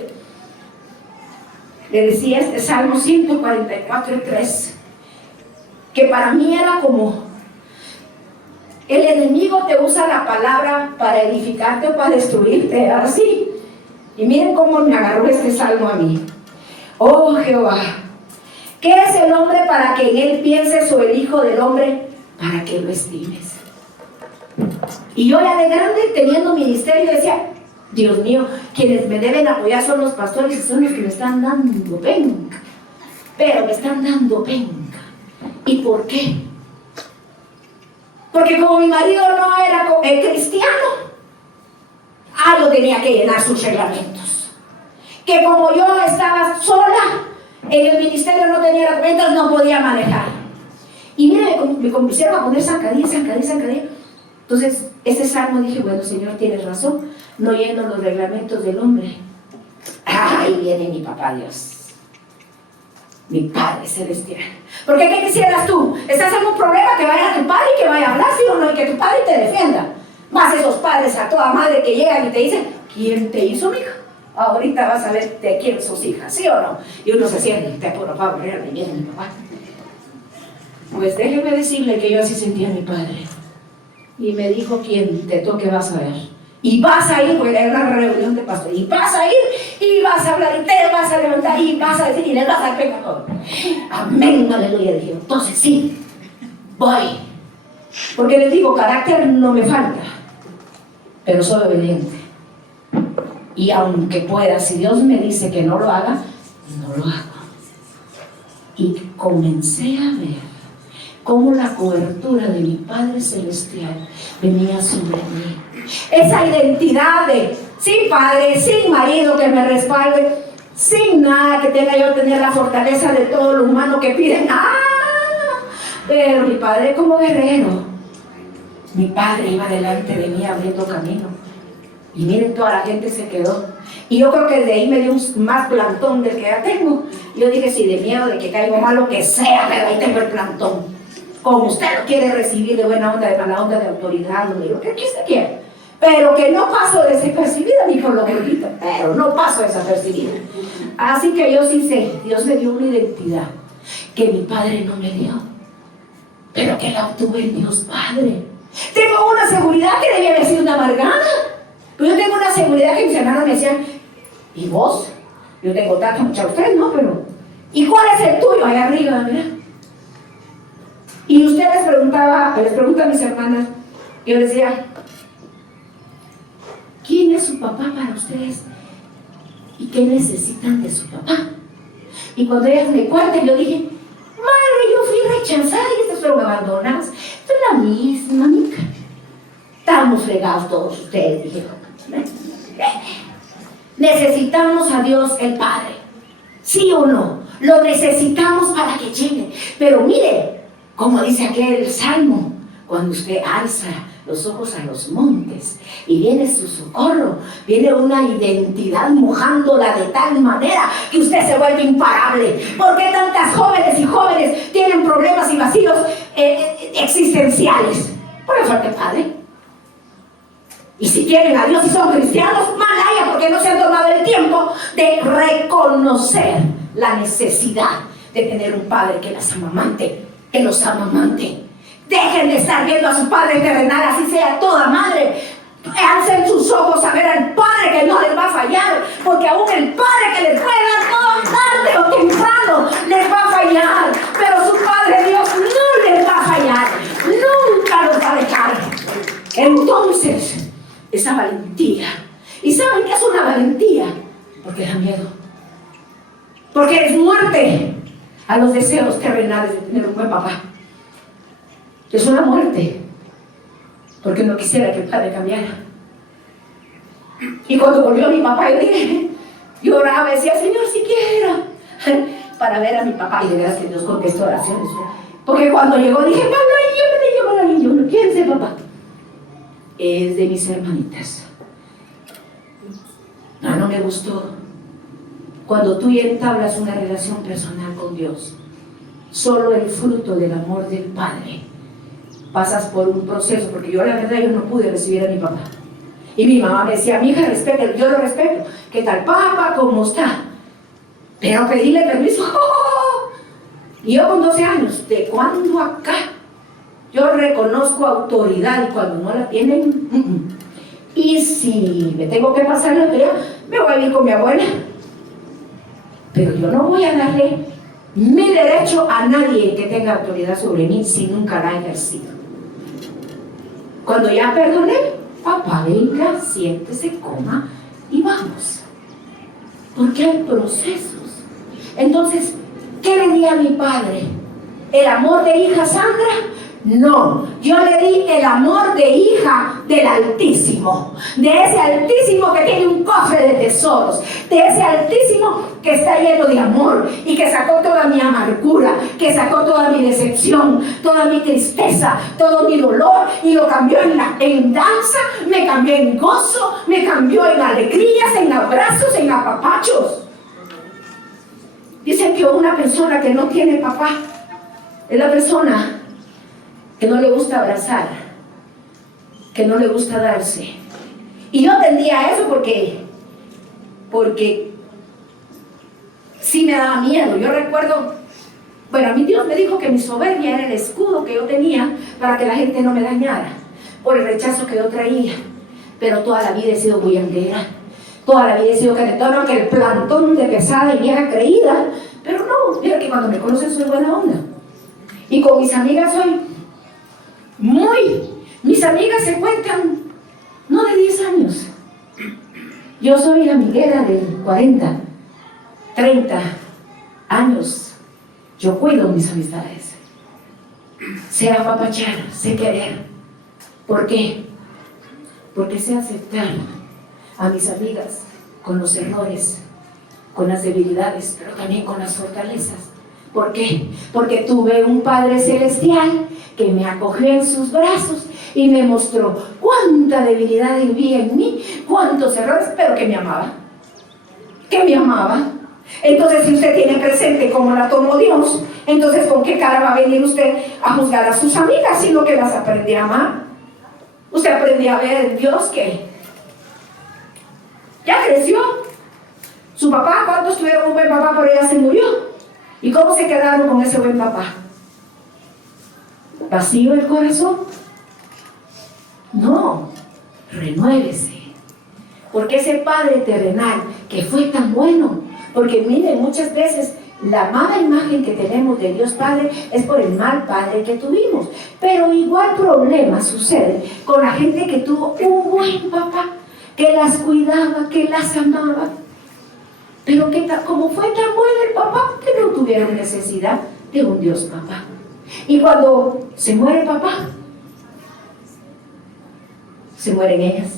le decía este Salmo 144:3, que para mí era como el enemigo te usa la palabra para edificarte o para destruirte, así. Y miren cómo me agarró este salmo a mí. Oh Jehová, ¿qué es el hombre para que en él pienses, o el hijo del hombre para que lo estimes? Y yo ya de grande, teniendo ministerio, decía, Dios mío, quienes me deben apoyar son los pastores y son los que me están dando penca. Pero me están dando penca. ¿Y por qué? Porque como mi marido no era cristiano, yo tenía que llenar sus reglamentos. Que como yo estaba sola en el ministerio, no tenía documentos, no podía manejar. Y mire, me convencieron a poner zancadilla. Entonces, ese salmo dije, bueno, Señor, tienes razón, no lleno los reglamentos del hombre. Ahí viene mi papá Dios, mi Padre Celestial. Porque ¿qué quisieras tú? ¿Estás en algún problema? Que vaya tu padre y que vaya a hablar, ¿sí o no? Y que tu padre te defienda. Más esos padres a toda madre que llegan y te dicen, ¿quién te hizo mi hija? Ahorita vas a ver de quién sos hija, ¿sí o no? Y uno se siente, por favor, realmente viene mi papá. Pues déjeme decirle que yo así sentía a mi padre. Y me dijo, quien te toque vas a ver. Y vas a ir, porque era una reunión de pastores. Y vas a ir, y vas a hablar, y te vas a levantar, y vas a decir, y le vas a dar pecador. Amén, aleluya, dije. Entonces sí, voy. Porque les digo, carácter no me falta, pero soy obediente. Y aunque pueda, si Dios me dice que no lo haga, no lo hago. Y comencé a ver cómo la cobertura de mi Padre Celestial venía sobre mí. Esa identidad de sin padre, sin marido que me respalde, sin nada, que tenga yo tener la fortaleza de todo lo humano que piden. Pero mi padre como guerrero, mi padre iba delante de mí abriendo camino. Y miren, toda la gente se quedó. Y yo creo que desde ahí me dio más plantón del que ya tengo. Yo dije, sí, de miedo de que caigo mal, lo que sea, pero ahí tengo el plantón. Como usted lo quiere recibir, de buena onda, de mala onda, de autoridad, de lo que usted quiera. Pero que no paso desapercibida, dijo lo gordito, pero no paso desapercibida. Así que yo sí sé, Dios me dio una identidad que mi padre no me dio, pero que la obtuve en Dios Padre. Tengo una seguridad que debía haber sido una amargada, Pues yo tengo una seguridad que mis hermanas me decían, ¿y vos? Yo tengo tanto, mucha usted, ¿no? Pero, ¿y cuál es el tuyo? Allá arriba, mira. Y usted les pregunta a mis hermanas, yo les decía, ¿quién es su papá para ustedes? ¿Y qué necesitan de su papá? Y cuando ellas me cuentan, yo dije, madre, yo fui rechazada y estas fueron abandonadas. Esto es la misma, mica. Estamos fregados todos ustedes, dijeron. Necesitamos a Dios el Padre, ¿sí o no? Lo necesitamos para que llegue. Pero mire, como dice aquel salmo, cuando usted alza los ojos a los montes y viene su socorro, viene una identidad mojándola de tal manera que usted se vuelve imparable. ¿Por qué tantas jóvenes y jóvenes tienen problemas y vacíos existenciales? Por la falta de Padre. Y si quieren a Dios y son cristianos, malaya, porque no se han tomado el tiempo de reconocer la necesidad de tener un Padre que las amamante, que los amamante. Dejen de estar viendo a su Padre terrenal, así sea toda madre. Alcen sus ojos a ver al Padre que no les va a fallar, porque aún el Padre que les puede dar todo tarde o temprano les va a fallar, pero su Padre Dios no les va a fallar, nunca los va a dejar. Entonces, esa valentía, ¿y saben qué es una valentía? Porque da miedo, porque es muerte a los deseos terrenales de tener un buen papá. Es una muerte, porque no quisiera que el Padre cambiara. Y cuando volvió mi papá, yo oraba y decía, Señor, siquiera, para ver a mi papá. Y de veras que Dios contestó oraciones. Porque cuando llegó dije, Pablo, ¿quién es el papá? Es de mis hermanitas. No me gustó. Cuando tú entablas una relación personal con Dios, solo el fruto del amor del Padre, pasas por un proceso, porque yo la verdad yo no pude recibir a mi papá. Y mi mamá me decía, mi hija, respete, yo lo respeto. ¿Qué tal papá? ¿Cómo está? Pero pedirle permiso. Y yo con 12 años, ¿de cuándo acá? Yo reconozco autoridad y cuando no la tienen, y si me tengo que pasar la pelea, me voy a ir con mi abuela. Pero yo no voy a darle mi derecho a nadie que tenga autoridad sobre mí si nunca la ha ejercido. Cuando ya perdoné, papá, venga, siéntese, coma y vamos. Porque hay procesos. Entonces, ¿qué le di a mi padre? ¿El amor de hija Sandra? No, yo le di el amor de hija del Altísimo, de ese Altísimo que tiene un cofre de tesoros, de ese Altísimo que está lleno de amor y que sacó toda mi amargura, que sacó toda mi decepción, toda mi tristeza, todo mi dolor y lo cambió en danza, me cambió en gozo, me cambió en alegrías, en abrazos, en apapachos. Dicen que una persona que no tiene papá es la persona que no le gusta abrazar, que no le gusta darse. Y yo tendía a eso porque sí me daba miedo. Yo recuerdo, bueno, a mí Dios me dijo que mi soberbia era el escudo que yo tenía para que la gente no me dañara, por el rechazo que yo traía. Pero toda la vida he sido bullanguera, toda la vida he sido canetona, que el plantón de pesada y vieja creída. Pero no, mira que cuando me conocen soy buena onda. Y con mis amigas soy mis amigas se cuentan, no de 10 años. Yo soy amiguera de 40, 30 años. Yo cuido mis amistades. Sé apapachar, sé querer. ¿Por qué? Porque sé aceptar a mis amigas con los errores, con las debilidades, pero también con las fortalezas. ¿Por qué? Porque tuve un Padre Celestial que me acogió en sus brazos y me mostró cuánta debilidad había en mí, cuántos errores, pero que me amaba. Que me amaba. Entonces, si usted tiene presente cómo la tomó Dios, entonces, ¿con qué cara va a venir usted a juzgar a sus amigas, sino que las aprendí a amar? Usted aprendió a ver en Dios que ya creció. Su papá, ¿cuántos tuvieron un buen papá, pero ya se murió? ¿Y cómo se quedaron con ese buen papá? ¿Vacío el corazón? No, renuévese, Porque ese Padre terrenal que fue tan bueno, porque miren, muchas veces la mala imagen que tenemos de Dios Padre es por el mal padre que tuvimos. Pero igual problema sucede con la gente que tuvo un buen papá, que las cuidaba, que las amaba. Pero que como fue tan bueno el papá, que no tuvieron necesidad de un Dios papá. Y cuando se muere el papá, se mueren ellas.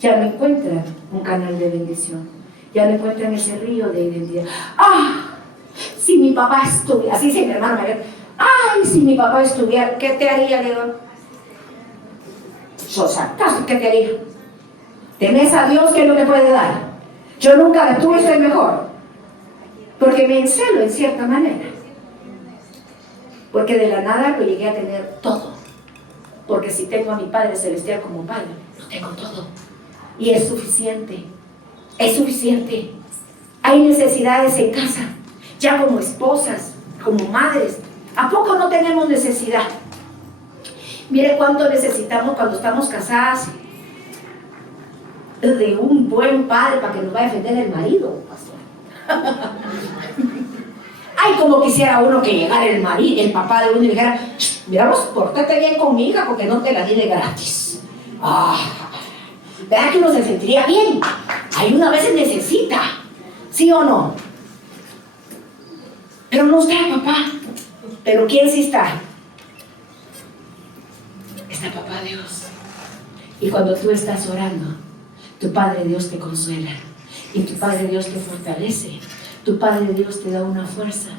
Ya no encuentran un canal de bendición. Ya no encuentran ese río de identidad. ¡Ah! Si mi papá estuviera, así dice mi hermano mayor, ¡ay! Si mi papá estuviera, ¿qué te haría, León? Sosa, ¿qué te haría? ¿Tenés a Dios que no te puede dar? Yo nunca la tuve, soy mejor. Porque me encelo en cierta manera. Porque de la nada lo llegué a tener todo. Porque si tengo a mi Padre Celestial como Padre, lo tengo todo. Y es suficiente. Es suficiente. Hay necesidades en casa, ya como esposas, como madres. ¿A poco no tenemos necesidad? Mire cuánto necesitamos cuando estamos casadas de un buen padre para que nos va a defender el marido, pastor. Ay, como quisiera uno que llegara el marido, el papá de uno y dijera, mira vos, pórtate bien con mi hija porque no te la di de gratis. ¿Verdad que uno se sentiría bien? Hay una vez necesita, ¿sí o no? Pero no está papá. Pero ¿quién sí está? Está papá Dios. Y cuando tú estás orando, tu Padre Dios te consuela. Y tu Padre Dios te fortalece. Tu Padre Dios te da una fuerza.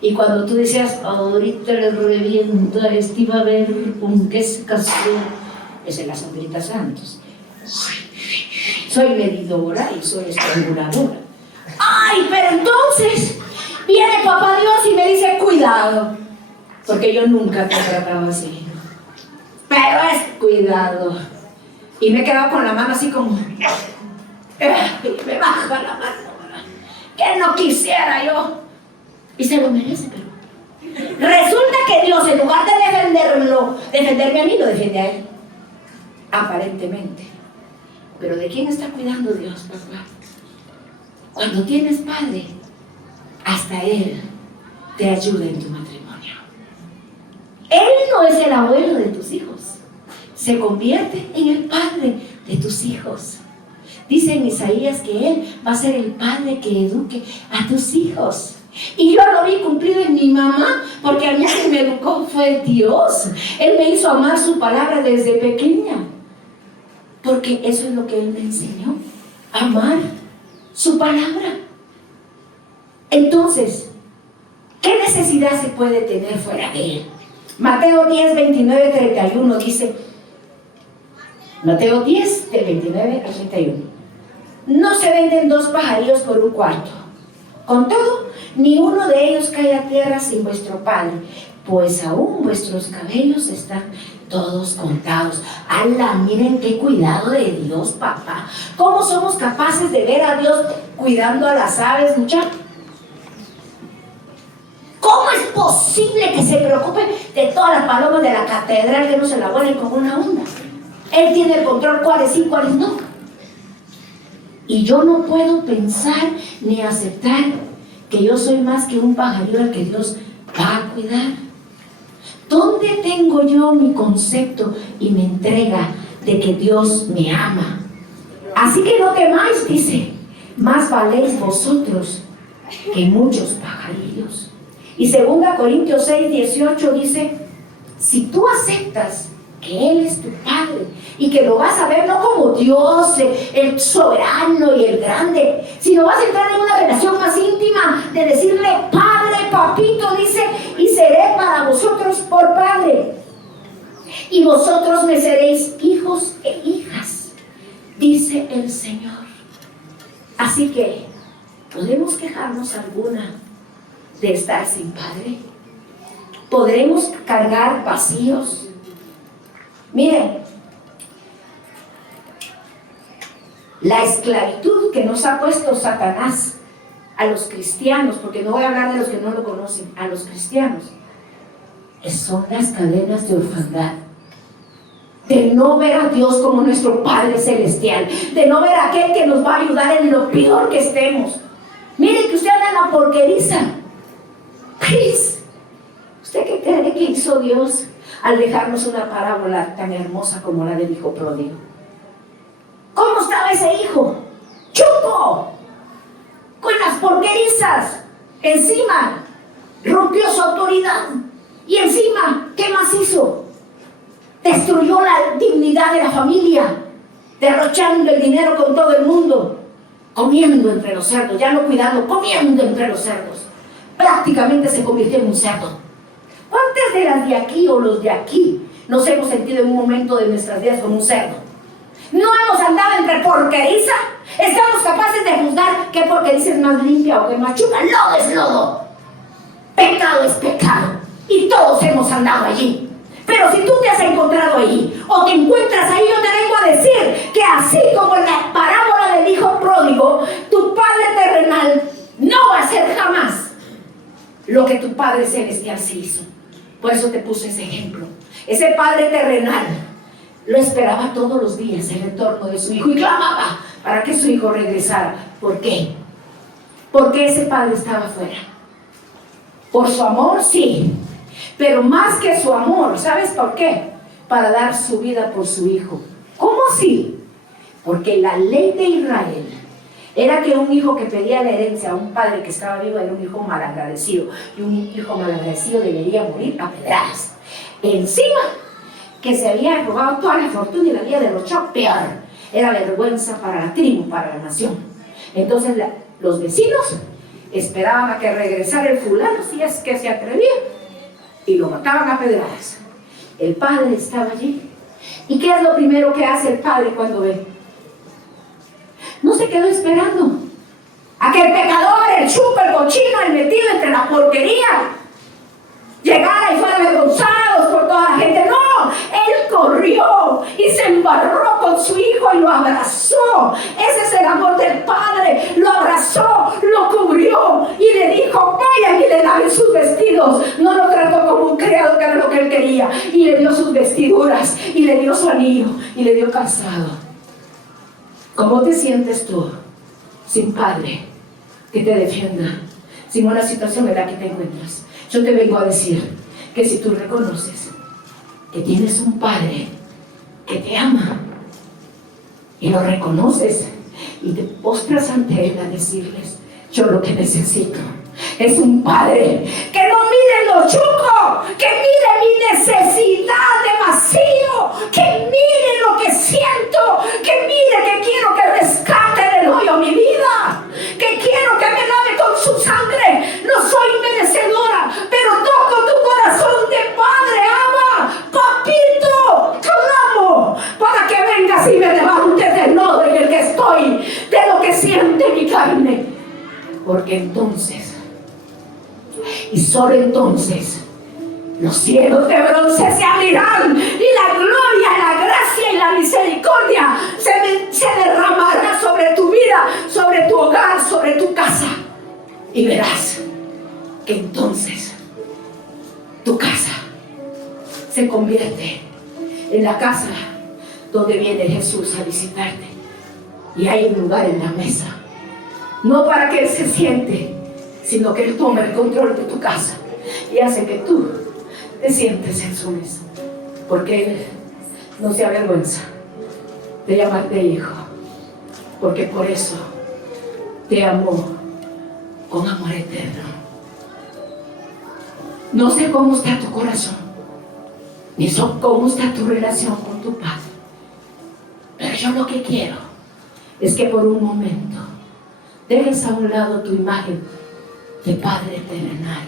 Y cuando tú decías, ahorita le reviento a este, iba a ver con qué se casó. Es en las Santritas Santos. Soy medidora y soy estranguladora. Ay, pero entonces viene papá Dios y me dice, cuidado, porque yo nunca te trataba así. Pero es cuidado. Y me he quedado con la mano así como, me baja la mano, que no quisiera yo. Y se lo merece, pero resulta que Dios, en lugar de defenderme a mí, lo defiende a él. Aparentemente. Pero ¿de quién está cuidando Dios, papá? Cuando tienes padre, hasta Él te ayuda en tu matrimonio. Él no es el abuelo de tus hijos. Se convierte en el padre de tus hijos. Dice en Isaías que Él va a ser el padre que eduque a tus hijos. Y yo lo vi cumplido en mi mamá, porque a mí quien me educó fue Dios. Él me hizo amar su palabra desde pequeña. Porque eso es lo que Él me enseñó, amar su palabra. Entonces, ¿qué necesidad se puede tener fuera de Él? Mateo 10, 29, 31 dice, Mateo 10, de 29 a 31, no se venden 2 pajarillos por un cuarto. Con todo, ni uno de ellos cae a tierra sin vuestro Padre, pues aún vuestros cabellos están todos contados. ¡Hala! Miren qué cuidado de Dios, papá. ¿Cómo somos capaces de ver a Dios cuidando a las aves, muchachos? ¿Cómo es posible que se preocupe de todas las palomas de la catedral que no se la vuelen con una onda? Él tiene el control, cuáles sí, cuáles no. Y yo no puedo pensar ni aceptar que yo soy más que un pajarillo al que Dios va a cuidar. ¿Dónde tengo yo mi concepto y mi entrega de que Dios me ama? Así que no temáis, dice, más valéis vosotros que muchos pajarillos. Y 2 Corintios 6, 18 dice, si tú aceptas que Él es tu Padre y que lo vas a ver no como Dios, el soberano y el grande, sino vas a entrar en una relación más íntima de decirle, Padre, papito, dice, y seré para vosotros por Padre. Y vosotros me seréis hijos e hijas, dice el Señor. Así que, ¿podemos quejarnos alguna de estar sin Padre? ¿Podremos cargar vacíos? Miren, la esclavitud que nos ha puesto Satanás a los cristianos, porque no voy a hablar de los que no lo conocen, a los cristianos, son las cadenas de orfandad. de no ver a Dios como nuestro Padre Celestial, de no ver a aquel que nos va a ayudar en lo peor que estemos. Mire que usted anda en la porqueriza. Please. ¿Usted qué cree que hizo Dios al dejarnos una parábola tan hermosa como la del hijo pródigo? ¿Cómo estaba ese hijo? ¡Chupo! Con las porquerizas encima. Rompió su autoridad. Y encima, ¿qué más hizo? Destruyó la dignidad de la familia, derrochando el dinero con todo el mundo, comiendo entre los cerdos, ya no cuidando, comiendo entre los cerdos. Prácticamente se convirtió en un cerdo. ¿Cuántas de las de aquí o los de aquí nos hemos sentido en un momento de nuestras vidas como un cerdo? ¿No hemos andado entre porqueriza? ¿Estamos capaces de juzgar qué porqueriza es más limpia o qué más chupa? Lodo es lodo. Pecado es pecado. Y todos hemos andado allí. Pero si tú te has encontrado allí o te encuentras ahí, yo te vengo a decir que así como en la parábola del hijo pródigo, tu Padre terrenal no va a hacer jamás lo que tu Padre celestial se hizo. Por eso te puse ese ejemplo. Ese Padre terrenal lo esperaba todos los días el retorno de su hijo y clamaba para que su hijo regresara. ¿Por qué? Porque ese Padre estaba afuera. Por su amor, sí. Pero más que su amor, ¿sabes por qué? Para dar su vida por su hijo. ¿Cómo así? Porque la ley de Israel era que un hijo que pedía la herencia a un padre que estaba vivo era un hijo malagradecido. Y un hijo malagradecido debería morir a pedradas. Encima, que se había robado toda la fortuna y la había derrochado, peor. Era vergüenza para la tribu, para la nación. Entonces los vecinos esperaban a que regresara el fulano, si es que se atrevía, y lo mataban a pedradas. El padre estaba allí. ¿Y qué es lo primero que hace el padre cuando ve? No se quedó esperando a que el pecador, el chupa, el cochino, el metido entre la porquería llegara y fuera avergonzado por toda la gente. No, él corrió y se embarró con su hijo y lo abrazó. Ese es el amor del Padre. Lo abrazó, lo cubrió y le dijo: vayan y le laven sus vestidos. No lo trató como un criado, que era lo que él quería, y le dio sus vestiduras y le dio su anillo y le dio calzado. ¿Cómo te sientes tú sin Padre que te defienda, sin una situación en la que te encuentras? Yo te vengo a decir que si tú reconoces que tienes un Padre que te ama y lo reconoces y te postras ante Él a decirles: yo lo que necesito es un Padre que no mire lo chuco, que mire mi necesidad de vacío, que mire lo que siento, que mire que quiero que rescate del hoyo mi vida, que quiero que me lave con su sangre. No soy merecedora, pero toco tu corazón de Padre. Ama, papito, clamo para que vengas y me levantes del lodo en el que estoy, de lo que siente mi carne, porque entonces, y solo entonces, los cielos de bronce se abrirán y la gloria, la gracia y la misericordia se derramará sobre tu vida, sobre tu hogar, sobre tu casa. Y verás que entonces tu casa se convierte en la casa donde viene Jesús a visitarte. Y hay un lugar en la mesa, no para que Él se siente, sino que Él toma el control de tu casa y hace que tú te sientes en su mesa, porque Él no se avergüenza de llamarte hijo, porque por eso te amó con amor eterno. No sé cómo está tu corazón, ni sé cómo está tu relación con tu Padre, pero yo lo que quiero es que por un momento dejes a un lado tu imagen de Padre terrenal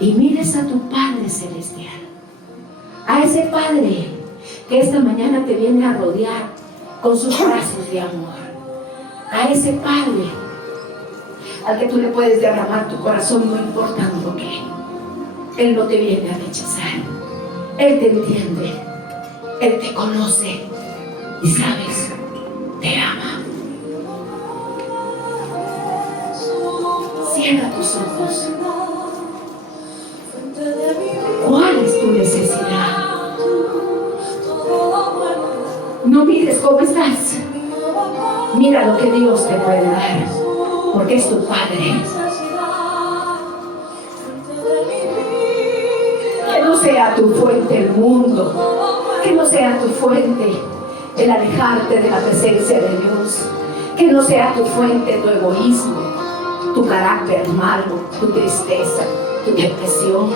y mires a tu Padre celestial, a ese Padre que esta mañana te viene a rodear con sus brazos de amor, a ese Padre al que tú le puedes derramar tu corazón, no importando qué. Él no te viene a rechazar, Él te entiende, Él te conoce y sabes, te ama. Cierra tus ojos. ¿Cuál es tu necesidad? No mires cómo estás. Mira lo que Dios te puede dar, porque es tu Padre. Que no sea tu fuente el mundo, que no sea tu fuente el alejarte de la presencia de Dios, que no sea tu fuente tu egoísmo, tu carácter malo, tu tristeza, tu depresión.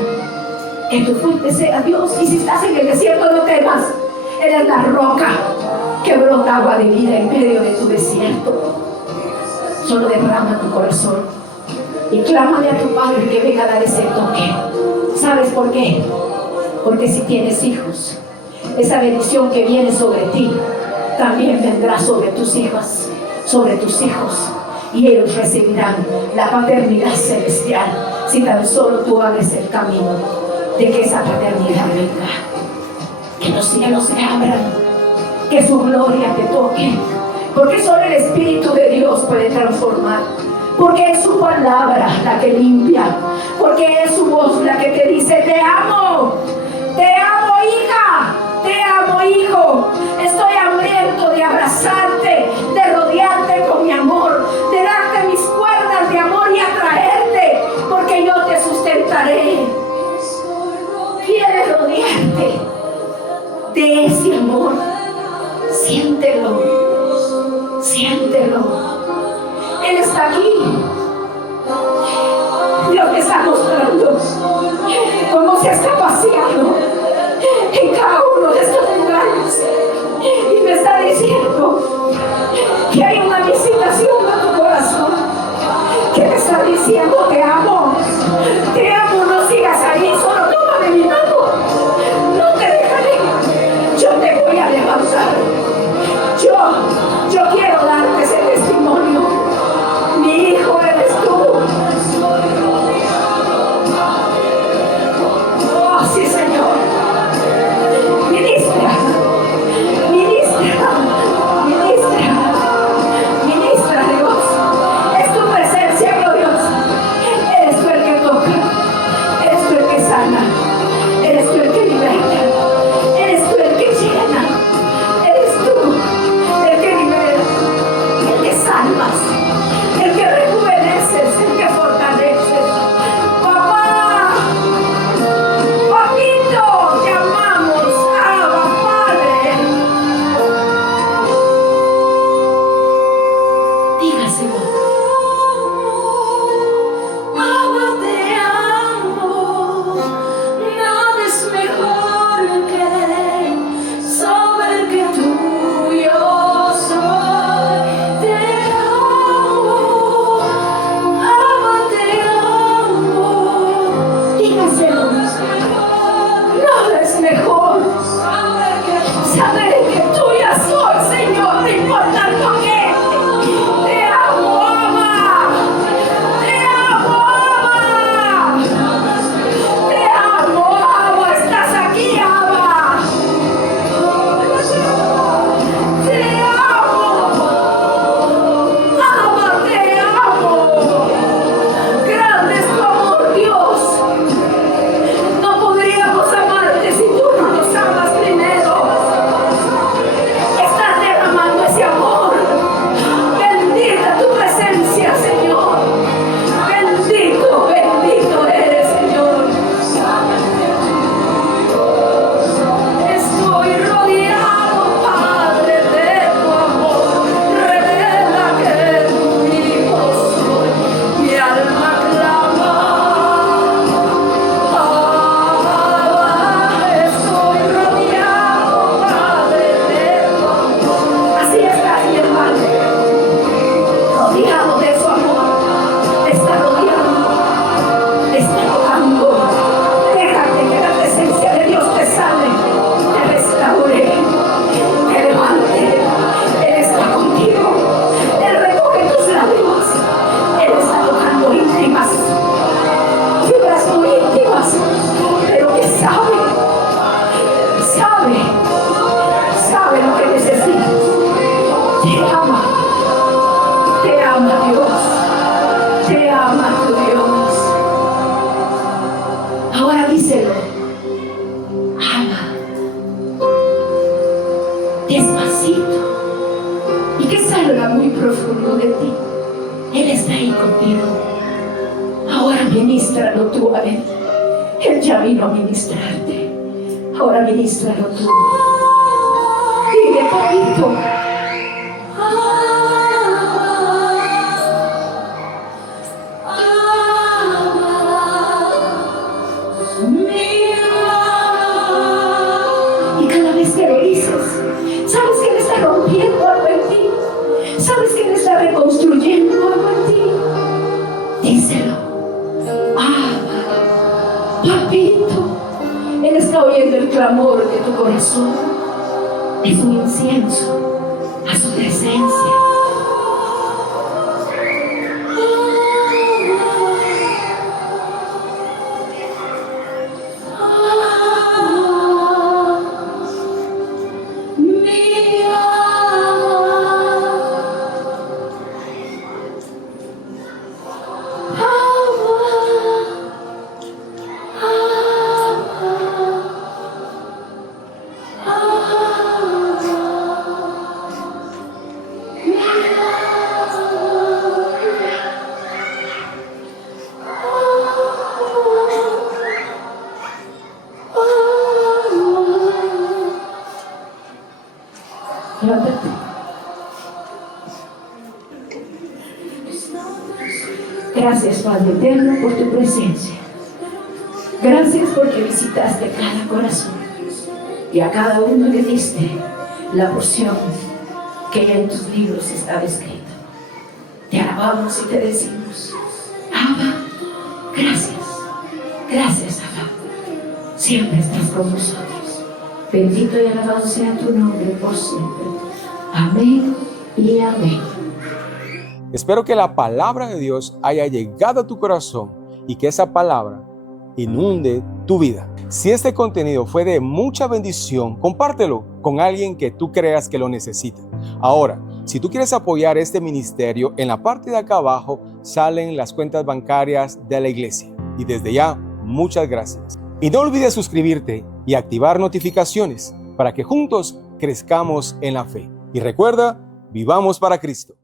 Que tu fuente sea Dios. Y si estás en el desierto, no temas. Él es la roca que brota agua de vida en medio de tu desierto. Solo derrama tu corazón y clámale a tu Padre que venga a dar ese toque. ¿Sabes por qué? Porque si tienes hijos, esa bendición que viene sobre ti también vendrá sobre tus hijas, sobre tus hijos, y ellos recibirán la paternidad celestial si tan solo tú abres el camino de que esa paternidad venga. Que los cielos se abran, que su gloria te toque, porque solo el Espíritu de Dios puede transformar, porque es su palabra la que limpia, porque es su voz la que te dice: te amo hija, te amo hijo, estoy hambriento de abrazarte, de rodearte con mi amor, de darte mis cuerdas de amor y atraerte, porque yo te sustentaré. Quiere rodearte de ese amor. Siéntelo, siéntelo. Él está aquí. Dios te está mostrando cómo se está paseando en cada uno de estos lugares, y me está diciendo que hay una visitación a tu corazón, que te está diciendo: te amo, no sigas ahí, solo toma de mi mano, no te dejaré, yo te voy a levantar, yo quiero darte ese testimonio. Mi hijo eres tú. Oh, sí, Señor. Ministra, Dios. Es tu presencia gloriosa, profundo de ti. Él está ahí contigo. Ahora ministralo tú a Él. Él ya vino a ministrarte. Ahora ministralo tú. Dile, papito. Y cada vez que le dices, sabes que Él está rompiendo algo en ti. Sabes que Él está reconstruyendo algo en ti. Díselo. Papito. Él está oyendo el clamor de tu corazón. Es un incienso a su presencia. Levántate. Gracias, Padre eterno, por tu presencia. Gracias porque visitaste cada corazón y a cada uno le diste la porción que ya en tus libros estaba escrito. Te alabamos y te decimos, Abba, gracias. Gracias, Abba. Siempre estás con nosotros. Bendito y alabado sea tu nombre por siempre. Amén y amén. Espero que la palabra de Dios haya llegado a tu corazón y que esa palabra inunde tu vida. Si este contenido fue de mucha bendición, compártelo con alguien que tú creas que lo necesita. Ahora, si tú quieres apoyar este ministerio, en la parte de acá abajo salen las cuentas bancarias de la iglesia. Y desde ya, muchas gracias. Y no olvides suscribirte y activar notificaciones para que juntos crezcamos en la fe. Y recuerda, vivamos para Cristo.